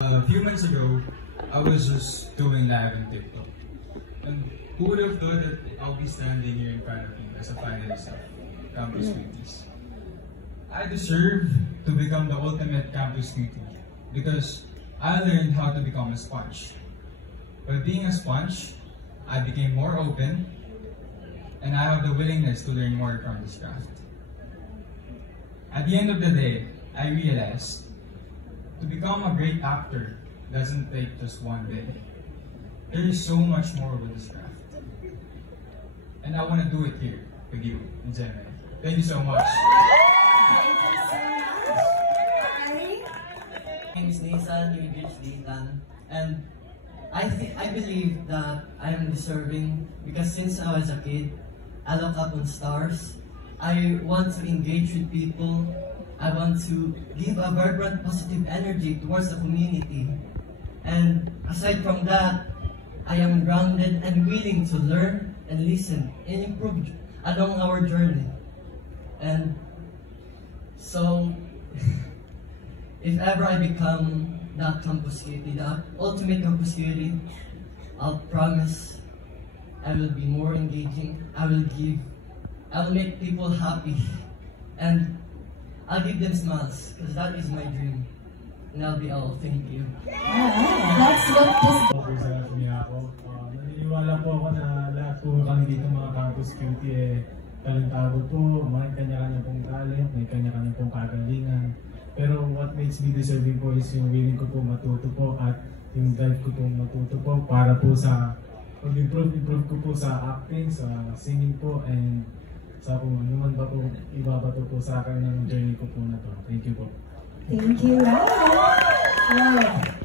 A few months ago, I was just doing live on TikTok. And who would have thought that I'll be standing here in front of you as a finalist of Campus Cuties? I deserve to become the ultimate Campus Cutie because I learned how to become a sponge. By being a sponge, I became more open and I have the willingness to learn more from this craft. At the end of the day, I realized to become a great actor doesn't take just one day. There is so much more with this craft. And I want to do it here with you in Gemini. Thank you so much. Thank you so much. My name is Nathan Nathan, and I believe that I am deserving because since I was a kid, I look up on stars. I want to engage with people. I want to give a vibrant, positive energy towards the community. And aside from that, I am grounded and willing to learn and listen and improve along our journey. And so, if ever I become that Campus Cutie, the ultimate Campus Cutie, I'll promise I will be more engaging. I will make people happy, and I'll give them smiles because that is my dream. And that'll be all. Thank you. That's what this... Naniniwala po ako na lahat po kami dito mga Campus Cutie talentado po, may kanya-kanya pong talent, may kanya-kanya pong kagalingan. Pero what makes me deserving po is yung willing ko po matuto po at yung drive ko po matuto po para po sa pag-improve ko po sa acting, sa singing po, and sa kung ano man ba po ibabato po sa akin ng journey ko po na to. Thank you po. Thank you.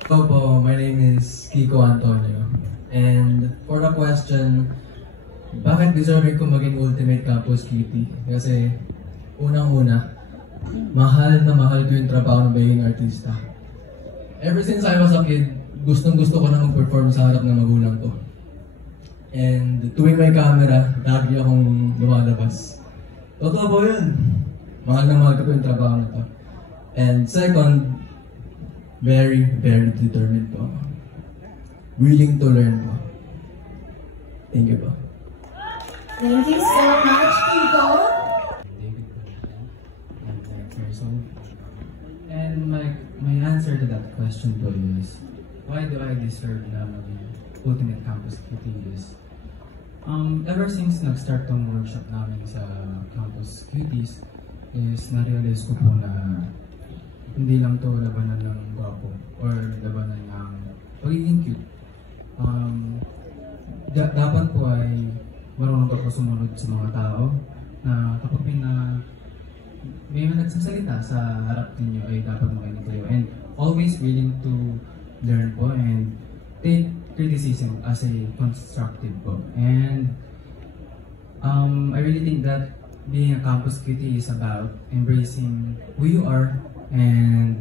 Hello po, my name is Kiko Antonio. And for the question, bakit deserving ko maging ultimate Campus Cutie? Kasi unang-una, mahal na mahal ko yung trabaho ng magiging artista. Ever since I was a kid, gustong-gusto ko na mag-perform sa harap ng magulang ko. And tuwing may camera, lagi akong lumalabas. Totoo po yun. Mahal na mahal ko yung trabaho na to. And second, very, very determined po. Willing to learn po. Thank you po. Thank you so much, Kiko. And my answer to that question po is, why do I deserve na maging ultimate Campus Cutie is, ever since nag-start tong workshop namin sa Campus Cuties, is na-realize ko po na hindi lang to labanan ng gwapo or labanan ng pagiging cute. Dapat po ay marunong ka po sumunod sa mga tao na kapag may nagsasalita sa harap ninyo ay dapat makinig kayo, and always willing to learn po and take criticism as a constructive po. And I really think that being a Campus Cutie is about embracing who you are and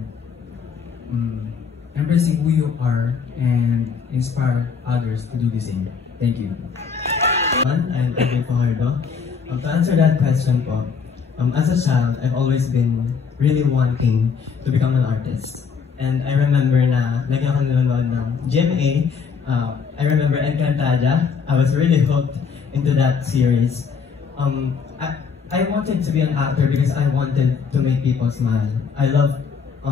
inspire others to do the same. Thank you. And thank you, Fajardo. To answer that question po, as a child, I've always been really wanting to become an artist. And I remember na lagi ako nanonood ng GMA. I remember Encantada. I was really hooked into that series. I wanted to be an actor because I wanted to make people smile. I love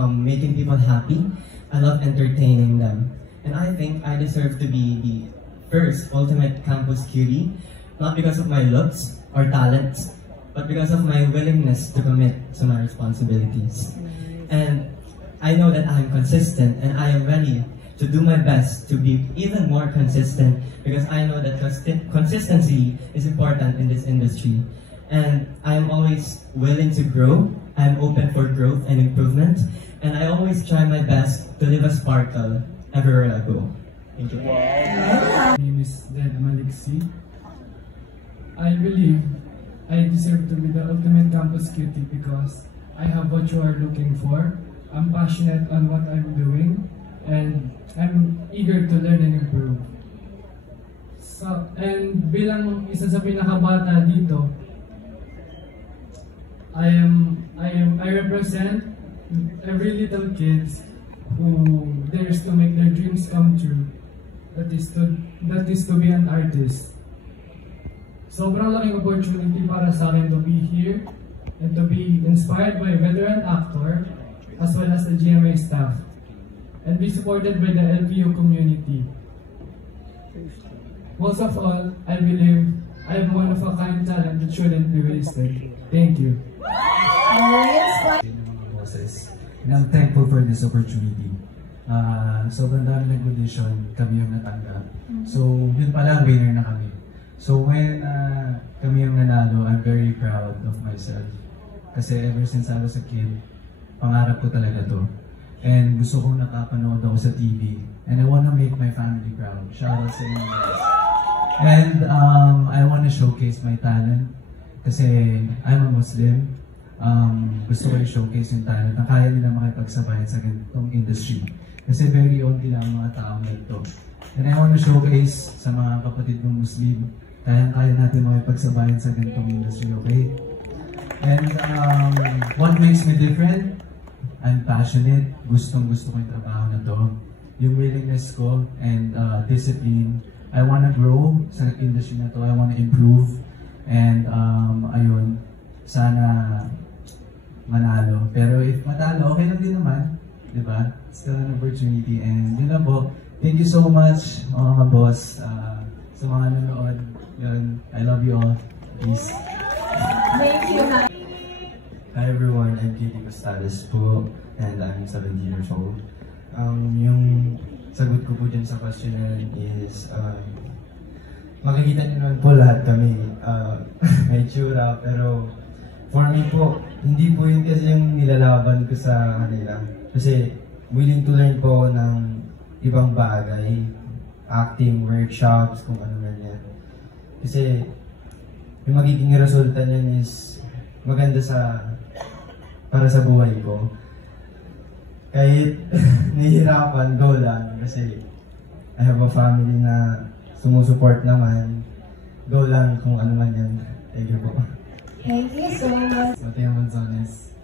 making people happy. I love entertaining them. And I think I deserve to be the first ultimate Campus Cutie, not because of my looks or talents, but because of my willingness to commit to my responsibilities. And I know that I am consistent, and I am ready to do my best to be even more consistent, because I know that consistency is important in this industry. And I am always willing to grow. I am open for growth and improvement, and I always try my best to leave a sparkle everywhere I go. Thank you. My name is Ded Maliksi. I believe I deserve to be the ultimate Campus Cutie because I have what you are looking for. I'm passionate on what I'm doing, and I'm eager to learn and improve. And bilang isa sa pinakabata dito, I represent every little kids who dares to make their dreams come true. That is to be an artist. Sobrang laking opportunity para sa akin to be here and to be inspired by a veteran actor as well as the GMA staff and be supported by the LPU community. Most of all, I believe I have one of a kind talent that shouldn't be wasted. Thank you. And I'm thankful for this opportunity. Sobrang dami nag-audition, kami yung natanggap. So, yun pala, winner na kami. So, when kami yung nanalo, I'm very proud of myself. Kasi ever since I was a kid, pangarap ko talaga to. And gusto kong nakapanood ako sa TV. And I wanna make my family proud. Shout out sa inyo guys. And I wanna showcase my talent. Kasi I'm a Muslim. Gusto ko i-showcase yung talent na kaya nila makipagsabayan sa ganitong industry. Kasi very only lang mga taong nito. And I want to showcase sa mga kapatid ng Muslim, kaya natin makipagsabayan sa ganitong industry, okay? And what makes me different? I'm passionate. Gustong-gusto ko yung trabaho na to. Yung willingness ko and discipline. I want to grow sa industry na to. I want to improve. And ayun, sana manalo. Pero if matalo, okay lang din naman. Diba? Still an opportunity. And yun lang po. Thank you so much, mga boss. Sa mga nanonood. Yun. I love you all. Peace. Thank you. Hi everyone, I'm Kiki Costales po. And I'm 17 years old. Yung sagot ko po dyan sa question na is makikita niyo naman po lahat kami may tsura, pero for me po, hindi po yun kasi yung nilalaban ko sa kanila. Kasi willing to learn po ng ibang bagay, acting, workshops, kung ano man yan. Kasi yung magiging resulta niyan is maganda para sa buhay ko. Kahit nahihirapan, go lang. Kasi I have a family na sumusuport naman. Go lang kung ano man yan. Thank you po. Thank you so much. Mateo Gonzalez.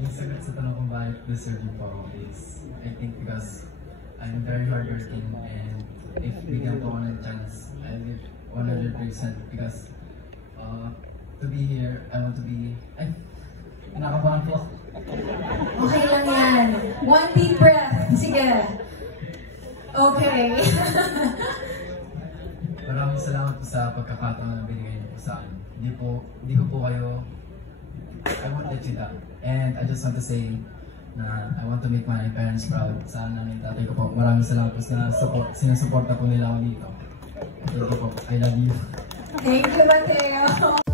Yung sagot sa tanong kung bakit deserve po ako is, I think because I'm very hardworking and if bigyan po ako ng chance, I live 100% because to be here, I want to be... Ay! Kinakabahan po. Okay lang yan. One deep breath. Sige. Okay. Maraming salamat po sa pagkakataon na binigay niyo po sa akin. Hindi ko po kayo... I won't let you down. And I just want to say na I want to make my parents proud. Sa nanay tatay ko po. Maraming salamat po sa sinusuporta po nila ako dito. Thank you po. I love you. Thank you, Mateo.